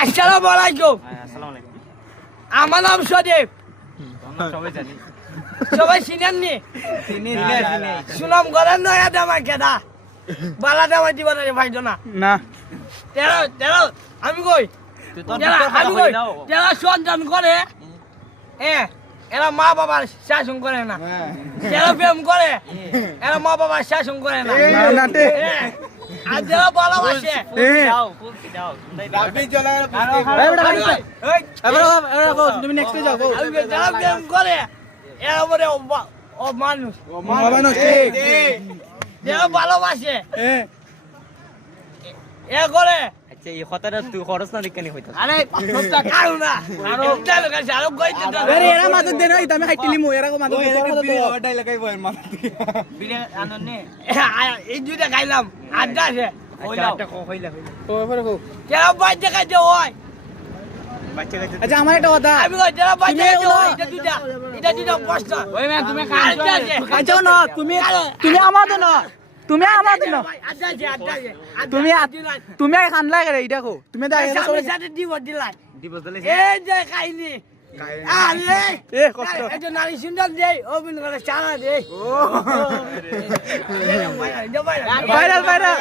আসসালামু আলাইকুম। আমার নাম সদীপ। সবাই চিনেননি? সুনাম করেন নয়া দামা কেদা বালা দামা দিবা না ভাই না না তেরো তেরো আমি কই যারা সন্তান করে এরা মা বাবার শাসন করে না, যারা প্রেম করে এরা মা বাবার শাসন করে না, আর যারা ভালোবাসে তুমি নেক্সট যাও যারা প্রেম করে এরা বলে মানুষ, যারা ভালোবাসে এ করে। আচ্ছা এই কথাটা তুই খরচ না দিকানি হইতো আরে সবটা কারু না আরো ডাল গাছ আরো কইতে দাও আরে এরা মাদক দেন এই তুমি হাইটিলি মো এরা কো মাদক দেন ওটাই লাগাইবো এর মাথা বিরে আননে এই দুইটা খাইলাম আড্ডা আছে কইলা কইলা কেন বাইতে খাইতে হয়? আচ্ছা আমার একটা কথা আমি কই যারা বাইতে খাইতে হয় এটা দুইটা প্রশ্ন। ওই মে তুমি খাইছো আচ্ছা না তুমি তুমি আমাদের না তুমি আমাদের না আড্ডা আছে তুমি তুমি খান লাগে রে এটা কো তুমি দা এরা সবাই সাথে দিব দিলাই দিব দলে এই যে খাইনি আরে এ কষ্ট এটা নারী সুন্দর দেই অভিনয় করে চালা দেই ও ভাইরাল ভাইরাল ভাইরাল